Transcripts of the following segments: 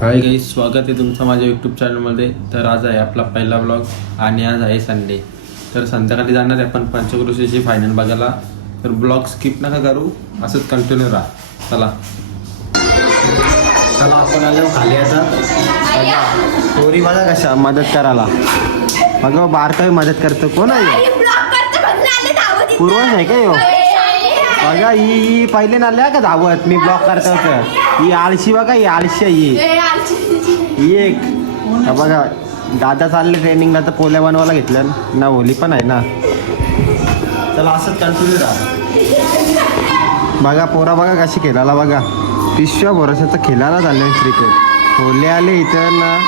Hi guys, स्वागत आहे तुमचं माझ्या यूट्यूब चॅनलमध्ये. तर आज आहे आपला पहिला ब्लॉग आणि आज आहे संडे. तर संध्याकाळी जाणार आहे आपण पंचक्रोशीची फायनल बघायला. तर ब्लॉग स्किप नका करू, असंच कंटिन्यू राहा. चला आपण आलो खाली. आता पोरी बघा कशा मदत करायला. अगं बारकाई मदत करतो. कोण आहे? पूर्वज आहे का यो? बघा ही पहिले नाल्या का धावत मी ब्लॉक करतो होतं. ही आळशी बघा, ही आळशी ही एक. बघा दादा चालले ट्रेनिंगला, तर पोल्या बनवायला घेतलं ना. होली पण आहे ना. चला असंच कंटिन्यू राहा. बघा पोरा बघा कशी खेळायला. बघा पिशव्या भरोशाचं खेळायला झालं क्रिकेट. होली आले इथं ना,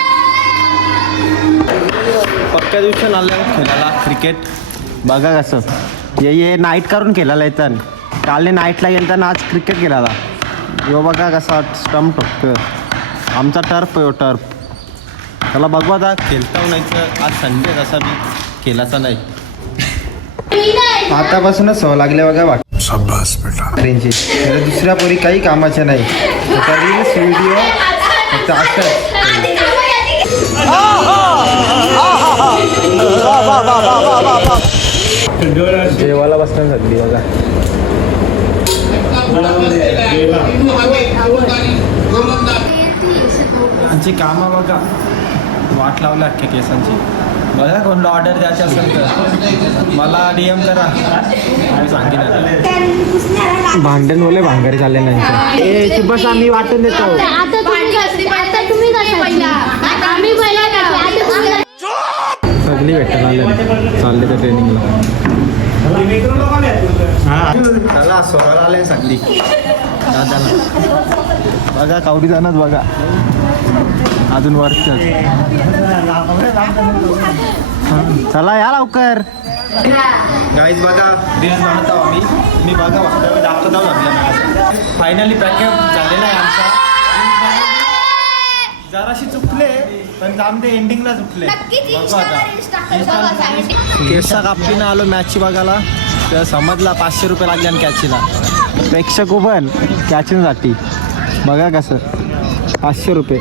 पक्क्या दिवशी आले खेळायला क्रिकेट. बघा कसं ये नाईट करून खेळायला येतं. कालने नाईटला गेलं तर आज क्रिकेट खेळायला. यो बघा कसा स्टंप ठोकतो. आमचा टर्फ आहे टर्फ. त्याला बघू आता खेळता नाही तर आज संडे तसा मी खेळायचा नाही. आतापासूनच सवय लागले बघा वाटतं. शाबास बेटा. दुसऱ्या पोरी काही कामाच्या नाही. रील्स व्हिडिओ जेवायला बसण्यासाठी बघा. आमची कामं बघा, वाट लावल्या अख्ख्या केसांची. बघा कोणाला ऑर्डर द्यायची असेल तर मला DM करा, मी सांगेन. भांडण बोले भांगारी चालले नाही. बस आम्ही वाटून देतो. सगळी भेटून आले चालले तर ट्रेनिंगला. चला सोराला आले सगळी दादाला. बघा कावडी जाणच बघा अजून वरच. चला या लवकर. गाईज बघा रील्स बनवतो आम्ही. मी बघा दाखवत आहोत आपल्याला. फायनली पॅकअप झालेला आहे आमचा. जराशी चुकले पण जामते एंडिंगला चुकले. केसा कापलीनं आलो मॅच बघायला. तर समजला 500 रुपये लागले आणि कॅचीला. प्रेक्षक पण कॅचिंगसाठी बघा कसं 500 रुपये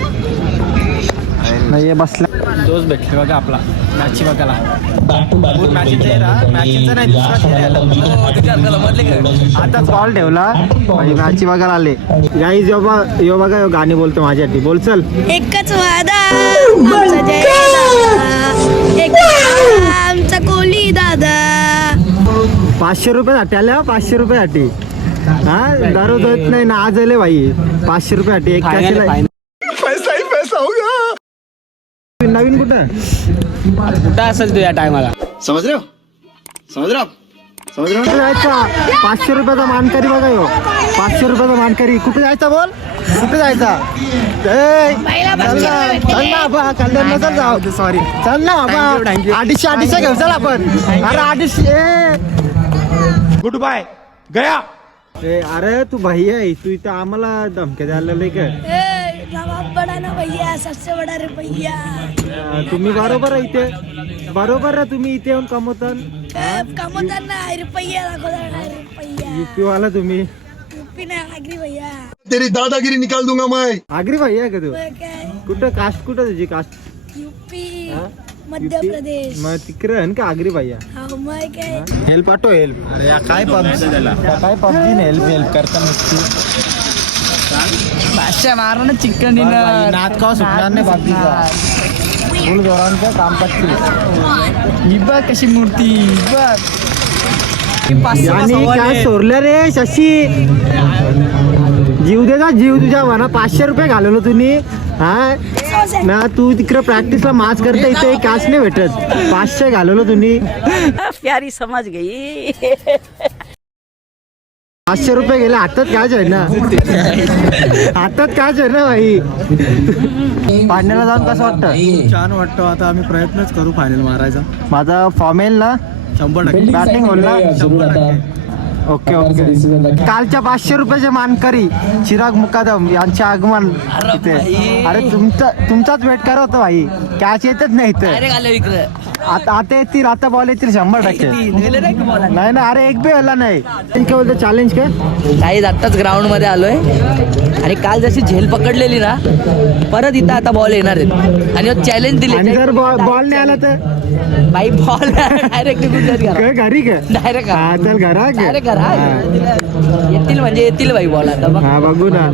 नाही बसला. दोष भेटले बघा आपला मॅच बघायला. मॅचचा नाही आताच कॉल ठेवला मॅच बघायला आले. गाईज यो बघा यो गाणी बोलतो माझ्यासाठी. बोल चल. एकच वादा आमचा कोली दादा. 500 रुपयासाठी आल्या. 500 रुपयासाठी हा दररोज होत नाही ना. आज आले भाई 500 रुपयासाठी एक पैसा ही पैसा होगा. नवीन कुठं असेल तू या टायमाला. समज रे 500 रुपयाचा मानकरी बघा यो. 500 रुपयाचा मानकरी. कुठे जायचा बोल, कुठे जायचा? चल ना बा कल्याण नसल जाऊ. सॉरी चल ना बाबा. 250 घेऊ चल आपण. अरे 250 गुड बाय गया. अरे तू भाई आहे, तू इथं आम्हाला धमक्या द्यायला लागले का? बडा ना भैया, सबसे बडा रे भैया. तुम्ही बरोबर आहे इथे. बरोबर आहे तुम्ही इथे येऊन कमवता कमवताना रुपया दाखवताना रुपया. युपी वाला तुम्ही. युपी ना आगरी भैया. तेरी दादागिरी निकाल दूंगा मैं. आगरी भाई आहे का तू? काय कुठं कास्ट कुठं तुझी कास्ट? युपी मध्य प्रदेश. मग तिकडे आहे का आगरी भैया? हा मग काय हेल्प पाठव हेल्प. अरे या काय पबजी त्याला काय पबजी ने हेल्प करता नसती. भाषा मारो ना चिकन डिनर. नात का सुटणार नाही पबजीचा. फुल जोरांचं काम करते. ही बघ कशी मूर्ती बघ. आणि काय सोरलं रे शशी. जीव दे का जीव तुझ्या म्हणा. 500 रुपये घालवलं तुम्ही हा ना. तू तिकडे प्रॅक्टिसला माच करते, इथे कॅश नाही भेटत. 500 घालवलं तुम्ही. प्यारी समझ गई. 500 रुपये गेले हातात. काच आहे ना हातात. काच आहे ना भाई. पाण्याला जाऊन कसं वाटतं? छान वाटतं. आता आम्ही प्रयत्नच करू फायनल मारायचा. माझा फॉर्म येईल ना 100%. बॅटिंग होईल ना 100%. Okay okay. कालच्या 500 रुपयाचे मानकरी चिराग मुकादम यांचे आगमन इथे. अरे तुमचाच वेट करत होतो भाई. कॅच येतच नाही इथे. आता येतील, आता बॉल येतील 100%. गेले नाही का बॉल? नाही ना, अरे एक बी हल्ला नाही. काय बोलतो चॅलेंज काय? काही आत्ताच ग्राउंड मध्ये आलोय आणि काल जशी झेल पकडलेली ना, परत इथं आता बॉल येणार आहेत आणि चॅलेंज आणि दिले. जर बॉल नाही आला तर बाई बॉल डायरेक्ट काय घरी का? डायरेक्ट हा, चल घरा डायरेक्ट करा. येतील म्हणजे येतील बाई बॉल आता बघ. हा बघू ना.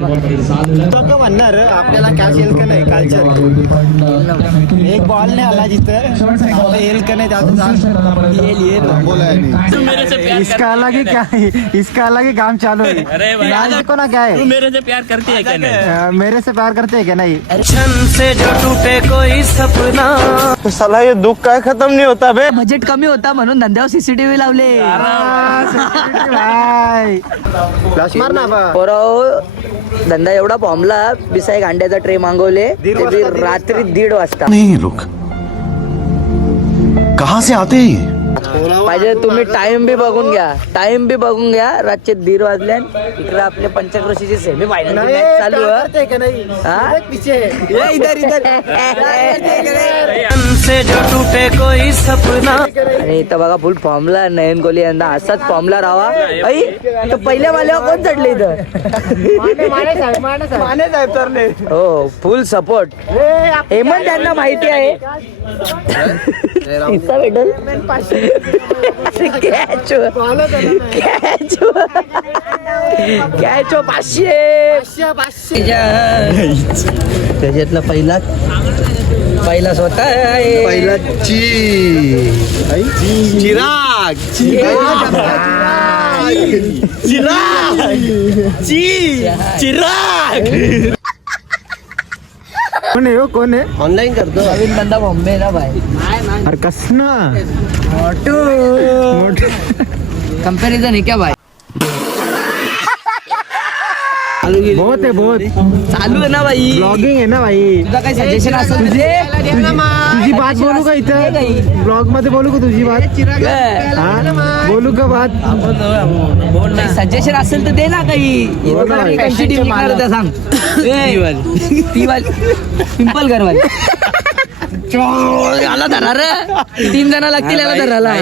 तो का म्हणणार आपल्याला कॅच येईल का नाही कालच्या? एक बॉल नाही आला जिथं आपलं येईल का नाही त्याचं इसका अलग ही क्या इसका अलग ही काम चालू है. अरे भाई, आज देखो ना क्या है. तू मेरे से प्यार करती है क्या नहीं? मेरे से प्यार करते है क्या नहीं? साला ये दुख काय खत्म नहीं होता बे. बजेट कमी होता म्हणून धंद्यावर सीसीटीव्ही लावले. भाई फ्लॅश मार ना बा. पोराव धंदा एवढा फॉर्मला बिसा एक अंड्याचा ट्रे मागवले ते बी रात्री 1:30 वाजता. नहीं लोग कहाँ से आते हैं? पाहिजे तुम्ही टाइम बी बघून घ्या, टाइम बी बघून घ्या. रातचे 1:30 वाजले. इकडे आपले पंचक्रोशीची सेमी फायनल मॅच चालू आहे. हा? ये इधर इधर आणि इथं बघा फुल फॉर्मला नयन कोहली यांना असाच फॉर्मला राहा. आई तर पहिल्या माल्यावर कोण चढले इथं? माने साहेब तरले. हो फुल सपोर्ट. हेमंत त्यांना माहिती आहे. तिचा भेटल कॅच कॅच 500. त्याच्यातला पहिला स्वतः आहे. पहिला चिराग कोण आहे हो, कोण आहे? ऑनलाइन करतो. नवीन बंदा बॉम्बे ना भाई. अरे कस ना मोठू कंपॅरिझन आहे क्या भाई? बहुत है बहुत. चालू आहे ना भाई. ब्लॉगिंग आहे ना भाई. तुझा काही सजेशन असेल तुझे? तुझी बात बोलू का इथं? ब्लॉग मध्ये बोलू का तुझी बात? हा बोलू का बात? सजेशन असेल तर दे ना काही. हो ना भाई. कशी टीम जिंकणार होत्या सांग. ती वाली सिंपल घरवाली याला धरा रे. 3 जण लागतील याला धरायला.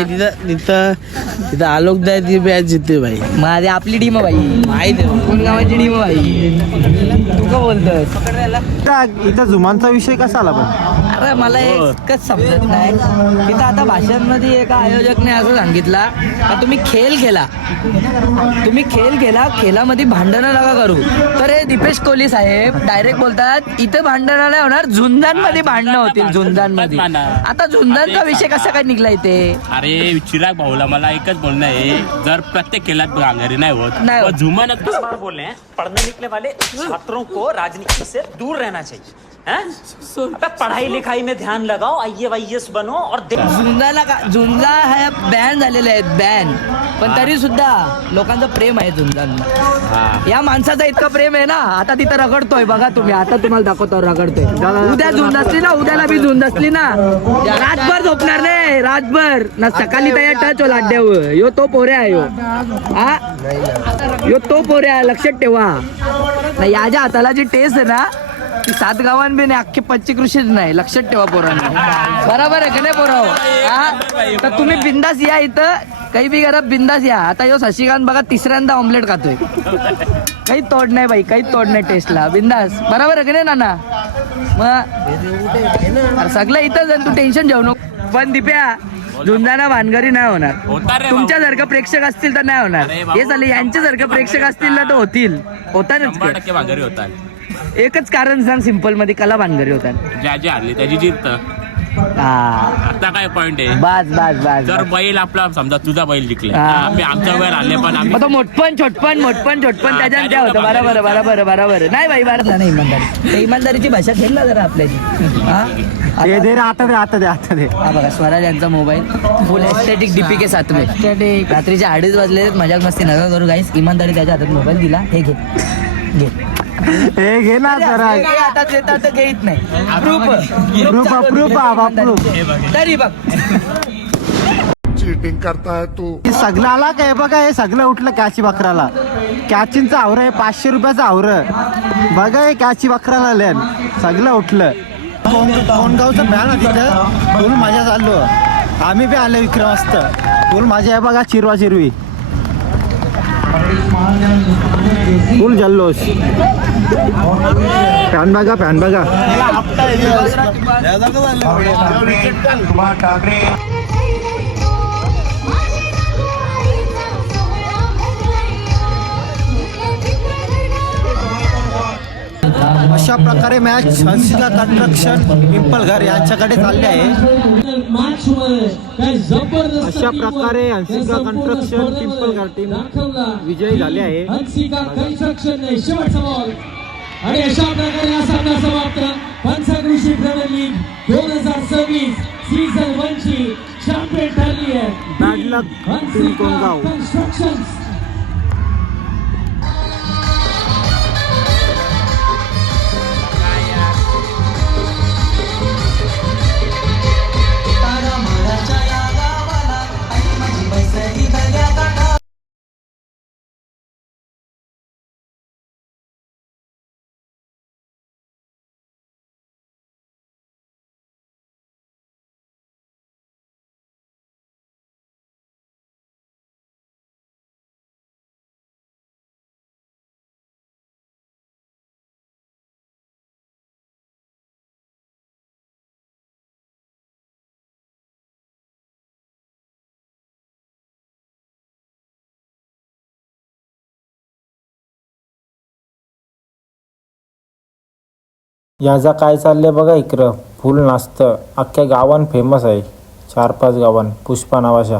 तिथं आलोक दाय ती मॅच जिते भाई. माझी आपली टीम आहे भाई. माहिती कोण गावाची टीम आहे भाई. तू का बोलतोस? इथं जुमानचा विषय कसा आला पण? अरे मला एकच समजत नाही. तिथं आता भाषणांमध्ये एका आयोजकने असं सांगितला का तुम्ही खेळ खेळा, खेळामध्ये भांडणं नका करू. तर हे दीपेश कोहली साहेब डायरेक्ट बोलतात इथं भांडणं नाही होणार, झुंजांमध्ये भांडणं होतील. झुंजांमध्ये आता झुंजांचा विषय कसा काय निघला इथे? अरे चिराग भाऊला मला एकच बोलणं आहे, जर प्रत्येक खेळात भांगरी नाही होत नाही होत. झुमान बार बोल रहे हैं, पढ़ने लिखने वाले छात्रों को राजनीति से दूर रहना चाहिए. हैं? अबे पढ़ाई लिखाई में ध्यान लगाओ, IAS बनो और झुंजा हे बॅन झालेले आहेत, बॅन. पण तरी सुद्धा लोकांचं प्रेम आहे झुंजांना. या माणसाचं इतकं प्रेम आहे ना, आता तिथं रगडतोय बघा तुम्ही. आता तुम्हाला दाखवतो रगडतोय. उद्या झुंज असली ना, उद्याला बी झुंज असली ना, रातभर झोपणार नाही. रातभर ना सकाळी तयार टच हो लाड्यावर. यो तो पोऱ्या आहे यो. हा यो तो पोऱ्या आहे, लक्षात ठेवा. याच्या हाताला जी टेस्ट आहे ना ती 7 गावांत बी नाही, अख्खे पंचकृषीच नाही. लक्षात ठेवा पोरांना. बरोबर आहे का नाही पोराव? हा तर तुम्ही बिंदास या इथं, काही बी घरात बिंदास या. आता यो शशिकांत बघा 3ऱ्यांदा ऑमलेट खातोय. काही तोड नाही बाई, काही तोड नाही टेस्टला. बिंदास. बरोबर आहे का नाही नाना? मग सगळं इथंच, तू टेन्शन घेऊ नको. पण दिप्या झुंजाना भानगरी नाही होणार. तुमच्यासारखं प्रेक्षक असतील तर नाही होणार. हे झाले यांच्यासारखं प्रेक्षक असतील ना तर होतील. होतातच. 100% भांगरी होतात. एकच कारण सांग सिंपल मध्ये, कला भानगरी होतात. ज्याची हरली त्याची जिंकत. आता काय पॉइंट आहे? बस जर बैल आपला समजा तुझा बैल जिंकले, हा. आम्ही आमच्या वेळ आणले पण आम्ही मग तो मोठपण त्याच्यात त्या होतं. बरोबर नाही बाई. बरं नाही इमानदारी. इमानदारीची भाषा खेळ ना जरा आपल्याची. दे दे रे, आता दे. हा बघा स्वराज यांचा मोबाईल फुल एस्थेटिक DP के साथ में. रात्रीचे 2:30 वाजले. मजाक मस्ती नका करू गाईस. इमानदारी त्याच्या हातात मोबाईल दिला. हे घे हे घे ना जरा. हातात देतात तर घेत नाही. प्रूफ तरी बघ चीटिंग करता है तू. सगळं आला काय बघा. हे सगळं उठलं कॅची बकराला. कॅचिंगचं आवरं आहे 500 रुपयाचं आवरं. बघा हे कॅची बकराला आल्यान सगळं उठलं. कोणगावचं भ्यान तिथं बोलून माझ्या चाललो. आम्ही बी आलो विक्रम मस्त फुल माझी आहे बघा चिरवा चिरवी फुल जल्लोष फॅन बघा अशा प्रकारे मॅच हंसिका कन्स्ट्रक्शन पिंपळघर यांच्याकडे चालले आहे. अशा प्रकारे हंसिका कन्स्ट्रक्शन पिंपळघर टीम विजयी झाली आहे. हंसिका कन्स्ट्रक्शन शेवटचा बॉल आणि अशा प्रकारे हा सामना समाप्त. पंचकृषी प्रीमियर लीग 2026 सीझन 1 ची चॅम्पियन ठरली आहे बॅड लक टीम कोणगाव. कन्स्ट्रक्शन. याचा काय चाललंय बघा इकडं फुल नाचतं अख्ख्या गावान फेमस आहे 4-5 गावान पुष्पा नावाच्या.